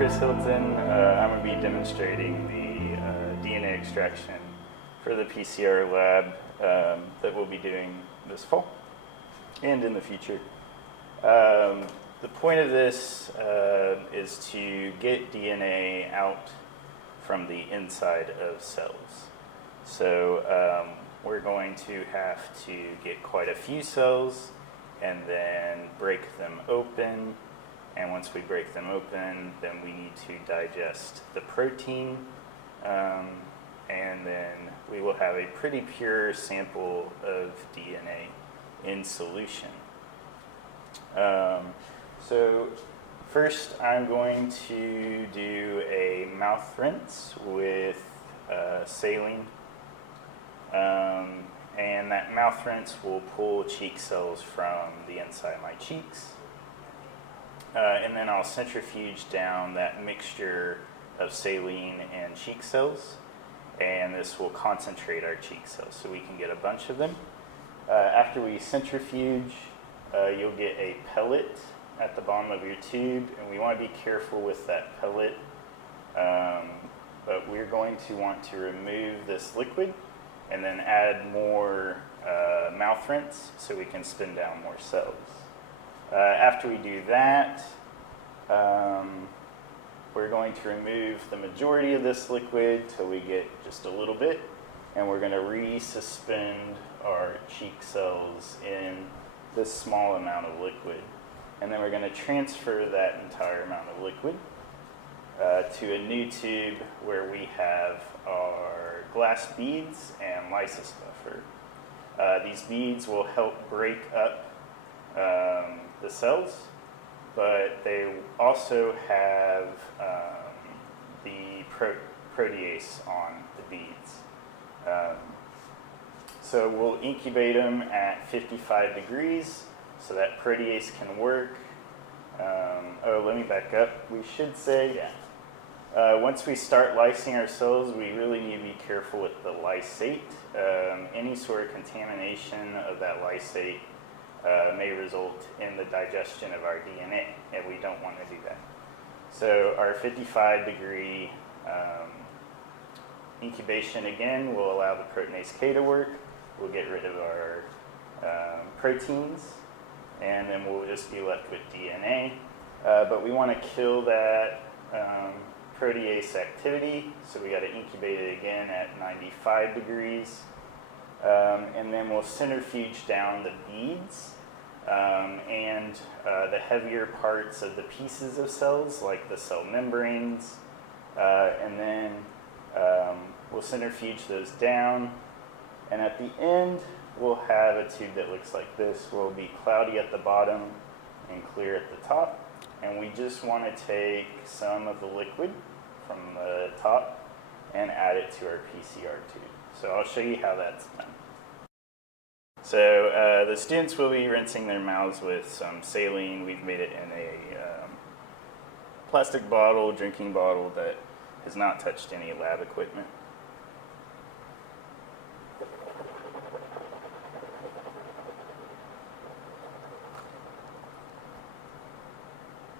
Chris Hilton. I'm going to be demonstrating the DNA extraction for the PCR lab that we'll be doing this fall and in the future. The point of this is to get DNA out from the inside of cells. So we're going to have to get quite a few cells and then break them open. And once we break them open, then we need to digest the protein. And then we will have a pretty pure sample of DNA in solution. So first I'm going to do a mouth rinse with saline. And that mouth rinse will pull cheek cells from the inside of my cheeks. And then I'll centrifuge down that mixture of saline and cheek cells, and this will concentrate our cheek cells so we can get a bunch of them. After we centrifuge, you'll get a pellet at the bottom of your tube, and we want to be careful with that pellet, but we're going to want to remove this liquid and then add more mouth rinse so we can spin down more cells. After we do that, we're going to remove the majority of this liquid till we get just a little bit, and we're going to resuspend our cheek cells in this small amount of liquid. And then we're going to transfer that entire amount of liquid to a new tube where we have our glass beads and lysis buffer. These beads will help break up the cells, but they also have the protease on the beads. So we'll incubate them at 55 degrees so that protease can work. Let me back up. We should say, once we start lysing our cells, we really need to be careful with the lysate. Any sort of contamination of that lysate may result in the digestion of our DNA, and we don't want to do that. So our 55-degree incubation again will allow the proteinase K to work. We'll get rid of our proteins, and then we'll just be left with DNA. But we want to kill that protease activity, so we got to incubate it again at 95 degrees. And then we'll centrifuge down the beads and the heavier parts of the pieces of cells, like the cell membranes, and then we'll centrifuge those down. And at the end, we'll have a tube that looks like this, where it'll be cloudy at the bottom and clear at the top. And we just want to take some of the liquid from the top and add it to our PCR tube. So I'll show you how that's done. So the students will be rinsing their mouths with some saline. We've made it in a plastic bottle, drinking bottle that has not touched any lab equipment.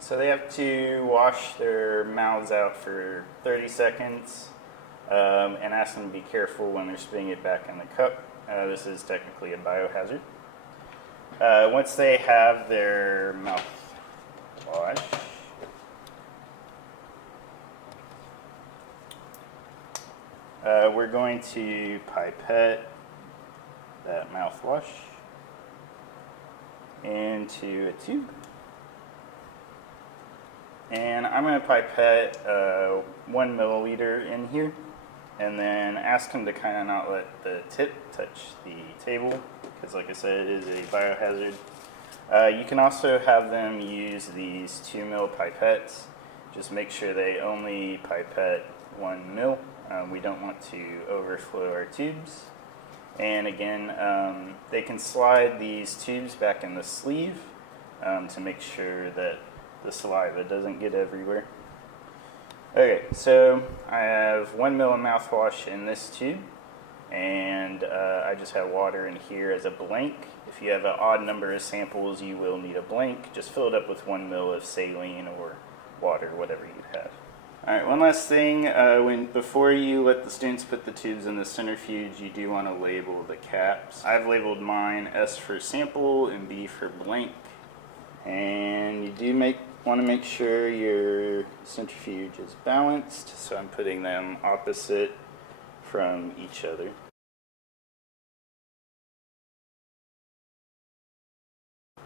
So they have to wash their mouths out for 30 seconds and ask them to be careful when they're spitting it back in the cup. This is technically a biohazard. Once they have their mouthwash, we're going to pipette that mouthwash into a tube. And I'm going to pipette 1 milliliter in here, and then ask them to kind of not let the tip touch the table, because like I said, it is a biohazard. You can also have them use these 2 mil pipettes. Just make sure they only pipette 1 mil. We don't want to overflow our tubes. And again, they can slide these tubes back in the sleeve to make sure that the saliva doesn't get everywhere. Okay, so I have 1 mil of mouthwash in this tube, and I just have water in here as a blank. If you have an odd number of samples, you will need a blank. Just fill it up with 1 mil of saline or water, whatever you have. All right, one last thing. Before you let the students put the tubes in the centrifuge, you do want to label the caps. I've labeled mine S for sample and B for blank. And you do want to make sure your centrifuge is balanced, so I'm putting them opposite from each other.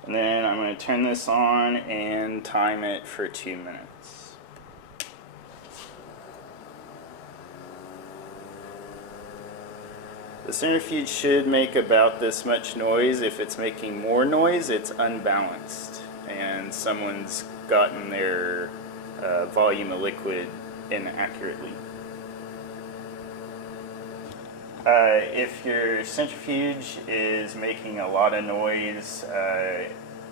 And then I'm going to turn this on and time it for 2 minutes. The centrifuge should make about this much noise. If it's making more noise, it's unbalanced and someone's gotten their volume of liquid inaccurately. If your centrifuge is making a lot of noise,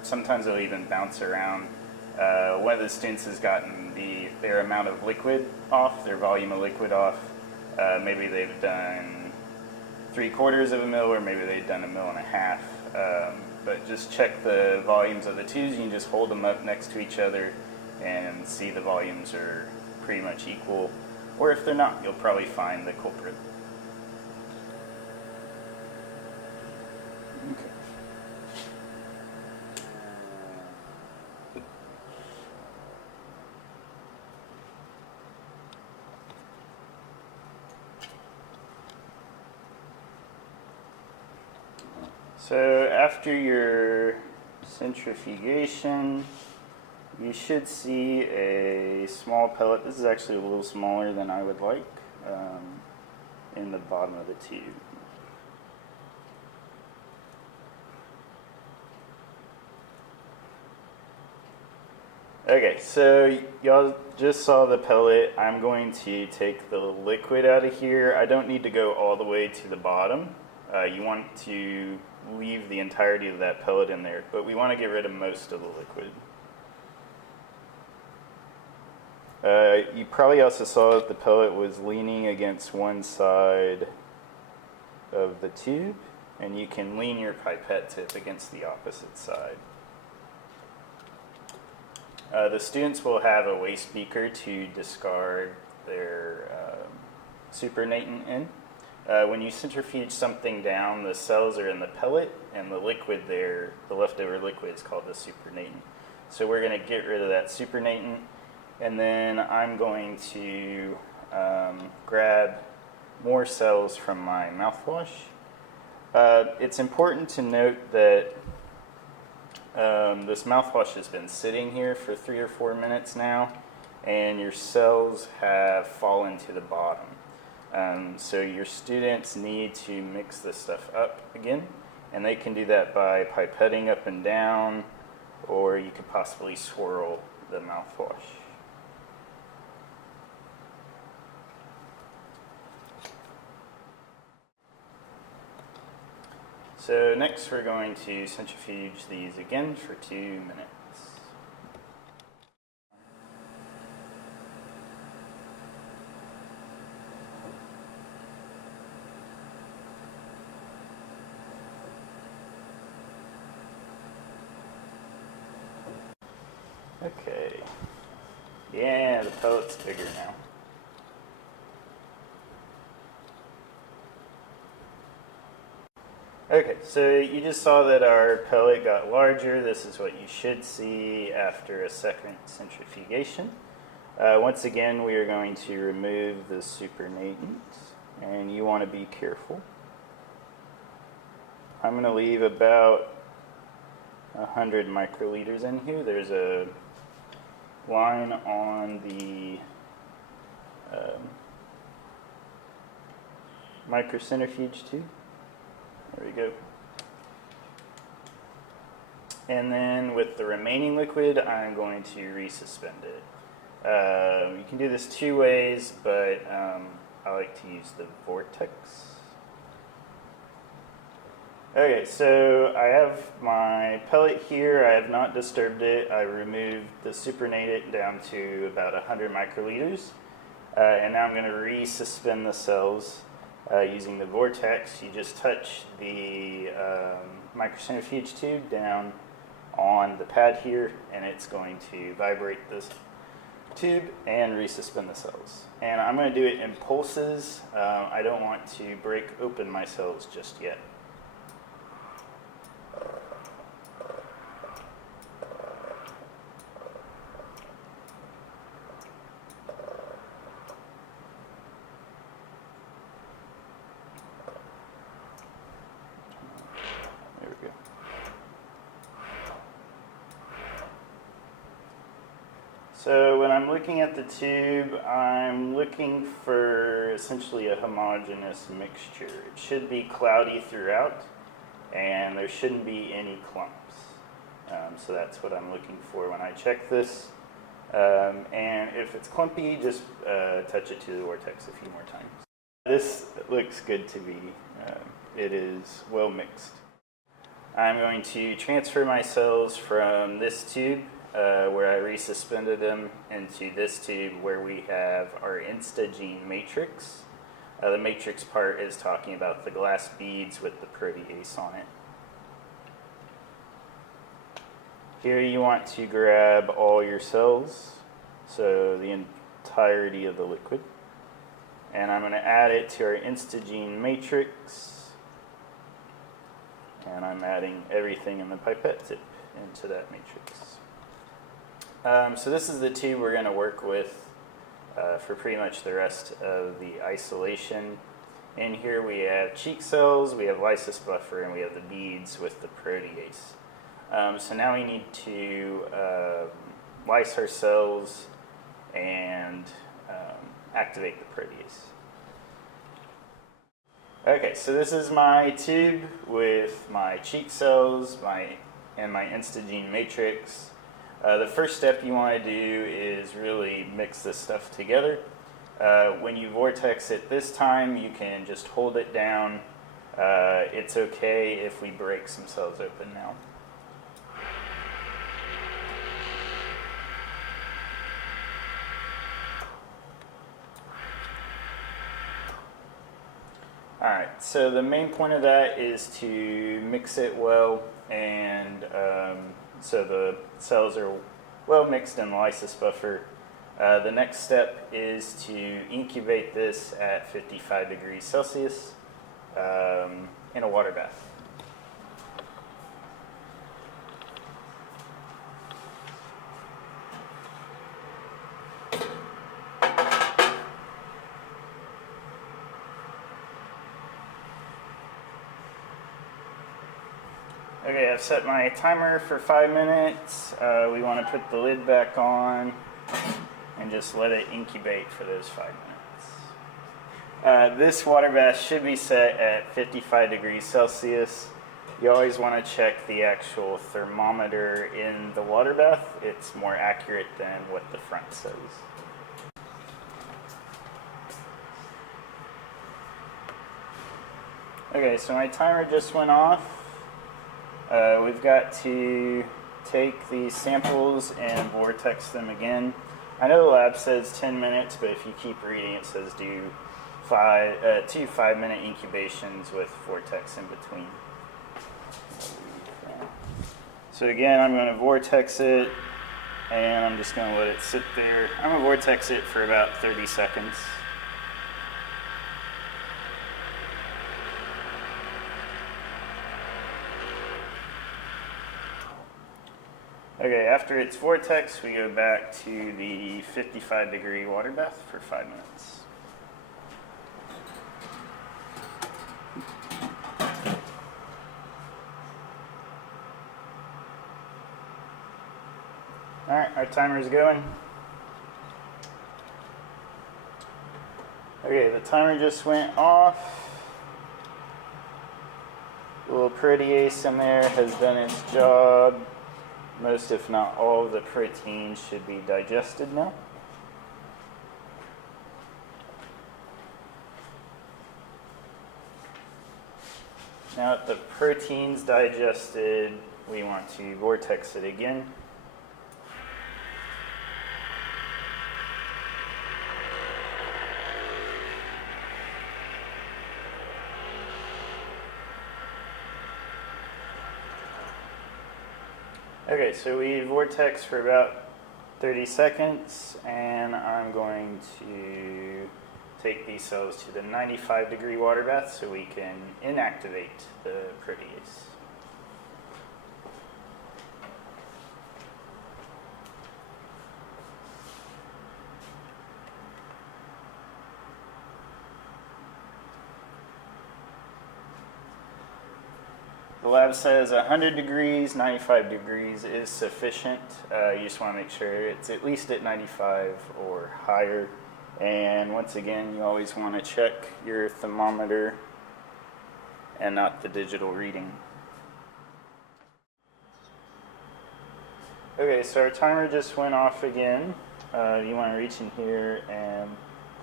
sometimes it'll even bounce around. One of the students has gotten their amount of liquid off, their volume of liquid off. Maybe they've done 3/4 of a mil, or maybe they've done 1.5 mils. But just check the volumes of the tubes. You can just hold them up next to each other and see the volumes are pretty much equal. Or if they're not, you'll probably find the culprit. Okay. So after your centrifugation, you should see a small pellet. This is actually a little smaller than I would like, in the bottom of the tube. Okay, so y'all just saw the pellet. I'm going to take the liquid out of here. I don't need to go all the way to the bottom. You want to leave the entirety of that pellet in there, but we want to get rid of most of the liquid. You probably also saw that the pellet was leaning against one side of the tube, and you can lean your pipette tip against the opposite side. The students will have a waste beaker to discard their supernatant in. When you centrifuge something down, the cells are in the pellet, and the liquid there, the leftover liquid, is called the supernatant. So we're going to get rid of that supernatant, and then I'm going to grab more cells from my mouthwash. It's important to note that this mouthwash has been sitting here for 3 or 4 minutes now, and your cells have fallen to the bottom. So your students need to mix this stuff up again, and they can do that by pipetting up and down, or you could possibly swirl the mouthwash. So next we're going to centrifuge these again for 2 minutes. Okay, yeah, the pellet's bigger now. Okay, so you just saw that our pellet got larger. This is what you should see after a second centrifugation. Once again, we are going to remove the supernatant, and you want to be careful. I'm going to leave about 100 microliters in here. There's a line on the microcentrifuge tube. There we go. And then with the remaining liquid, I'm going to resuspend it. You can do this 2 ways, but I like to use the vortex. Okay, so I have my pellet here. I have not disturbed it. I removed the supernatant down to about 100 microliters. And now I'm going to resuspend the cells using the vortex. You just touch the microcentrifuge tube down on the pad here, and it's going to vibrate this tube and resuspend the cells. And I'm going to do it in pulses. I don't want to break open my cells just yet. There we go. So when I'm looking at the tube, I'm looking for essentially a homogeneous mixture. It should be cloudy throughout, and there shouldn't be any clumps. So that's what I'm looking for when I check this. And if it's clumpy, just touch it to the vortex a few more times. This looks good to me. It is well mixed. I'm going to transfer my cells from this tube where I resuspended them into this tube where we have our instagene matrix. The matrix part is talking about the glass beads with the protease on it. Here you want to grab all your cells, so the entirety of the liquid. And I'm going to add it to our instagene matrix. And I'm adding everything in the pipette tip into that matrix. So this is the tube we're going to work with for pretty much the rest of the isolation. In here we have cheek cells, we have lysis buffer, and we have the beads with the protease. So now we need to lyse our cells and activate the protease. Okay, so this is my tube with my cheek cells and my instagene matrix. The first step you want to do is really mix this stuff together. When you vortex it this time, you can just hold it down. It's okay if we break some cells open now. Alright, so the main point of that is to mix it well, and so the cells are well mixed in the lysis buffer. The next step is to incubate this at 55 degrees Celsius in a water bath. Okay, I've set my timer for 5 minutes. We want to put the lid back on and just let it incubate for those 5 minutes. This water bath should be set at 55 degrees Celsius. You always want to check the actual thermometer in the water bath. It's more accurate than what the front says. Okay, so my timer just went off. We've got to take these samples and vortex them again. I know the lab says 10 minutes, but if you keep reading, it says do 2 5-minute incubations with vortex in between. So again, I'm going to vortex it, and I'm just going to let it sit there. I'm going to vortex it for about 30 seconds. Okay, after it's vortex, we go back to the 55-degree water bath for 5 minutes. All right, our timer's going. Okay, the timer just went off. The little protease in there has done its job. Most, if not all, of the proteins should be digested now. Now that the protein's digested, we want to vortex it again. Okay, so we vortex for about 30 seconds, and I'm going to take these cells to the 95-degree water bath so we can inactivate the protease. The lab says 100 degrees, 95 degrees is sufficient. You just want to make sure it's at least at 95 or higher. And once again, you always want to check your thermometer and not the digital reading. Okay, so our timer just went off again. You want to reach in here and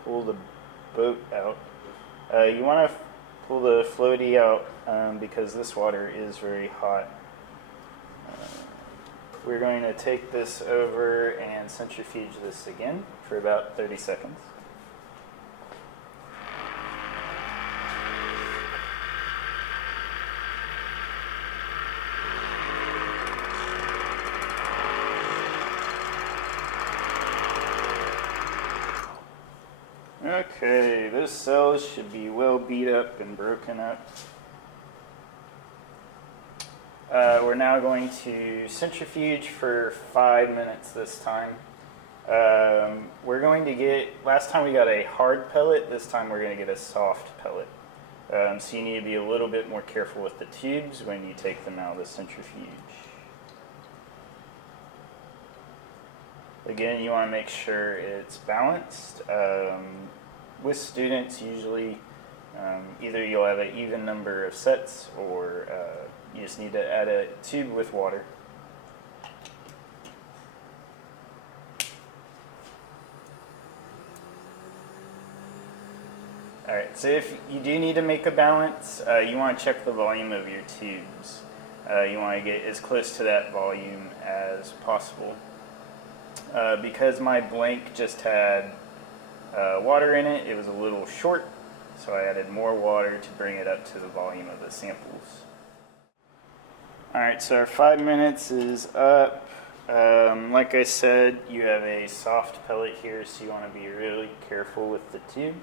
pull the boat out. You want to pull the floaty out because this water is very hot. We're going to take this over and centrifuge this again for about 30 seconds. Okay, those cells should be well beat up and broken up. We're now going to centrifuge for 5 minutes this time. We're going to get, last time we got a hard pellet, this time we're going to get a soft pellet. So you need to be a little bit more careful with the tubes when you take them out of the centrifuge. Again, you want to make sure it's balanced. With students, usually either you'll have an even number of sets or you just need to add a tube with water. Alright, so if you do need to make a balance, you want to check the volume of your tubes. You want to get as close to that volume as possible. Because my blank just had water in it, it was a little short, so I added more water to bring it up to the volume of the samples. Alright, so our 5 minutes is up. Like I said, you have a soft pellet here, so you want to be really careful with the tube.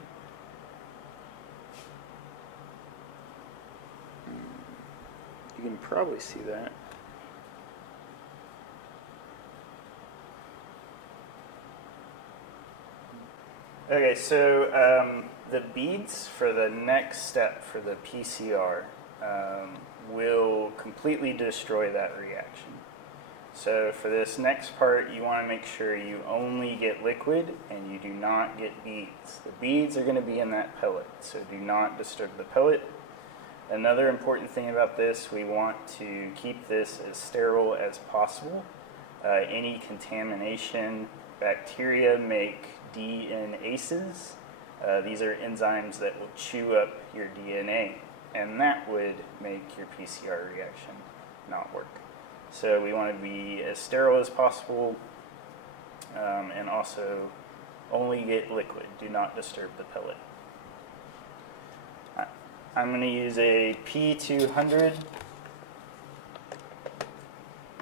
You can probably see that. Okay, so the beads for the next step for the PCR will completely destroy that reaction. So for this next part, you want to make sure you only get liquid and you do not get beads. The beads are going to be in that pellet, so do not disturb the pellet. Another important thing about this, we want to keep this as sterile as possible. Any contamination, bacteria make DNases. These are enzymes that will chew up your DNA, and that would make your PCR reaction not work. So we want to be as sterile as possible and also only get liquid. Do not disturb the pellet. I'm going to use a P200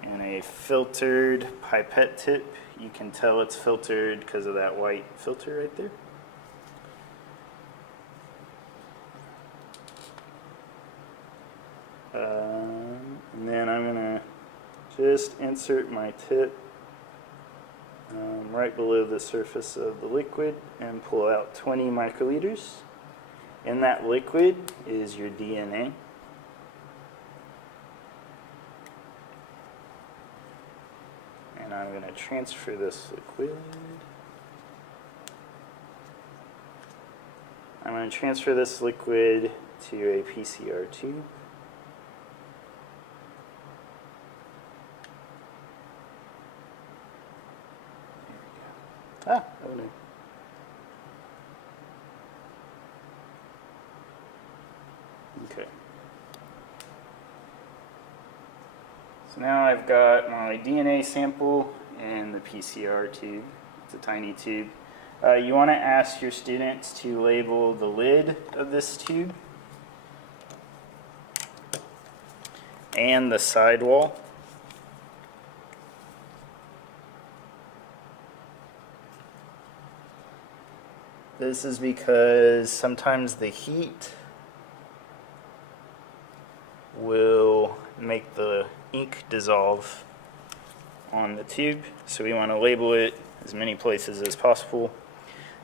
and a filtered pipette tip. You can tell it's filtered because of that white filter right there. And then I'm going to just insert my tip right below the surface of the liquid and pull out 20 microliters. In that liquid is your DNA. And I'm going to transfer this liquid. I'm going to transfer this liquid to a PCR tube. Oh no. Okay. So now I've got my DNA sample in the PCR tube. It's a tiny tube. You want to ask your students to label the lid of this tube and the sidewall. This is because sometimes the heat will make the ink dissolve on the tube, so we want to label it as many places as possible.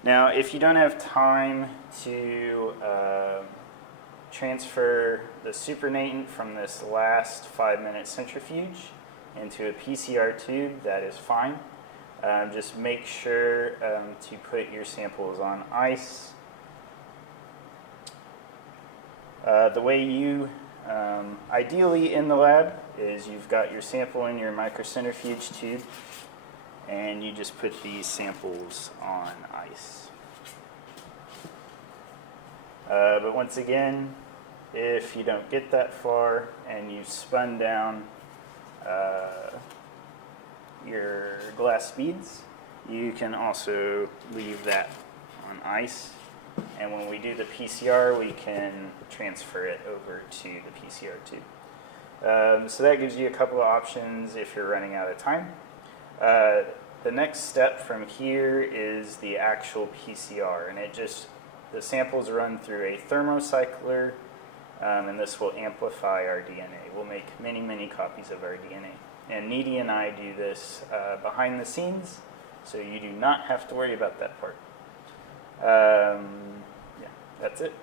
Now, if you don't have time to transfer the supernatant from this last 5-minute centrifuge into a PCR tube, that is fine. Just make sure to put your samples on ice. The way you ideally in the lab is you've got your sample in your microcentrifuge tube and you just put these samples on ice. But once again, if you don't get that far and you've spun down your glass beads, you can also leave that on ice, and when we do the PCR we can transfer it over to the PCR tube. So that gives you a couple of options if you're running out of time. The next step from here is the actual PCR, and the samples run through a thermocycler, and this will amplify our DNA. We'll make many, many copies of our DNA. And Needy and I do this behind the scenes, so you do not have to worry about that part. Yeah, that's it.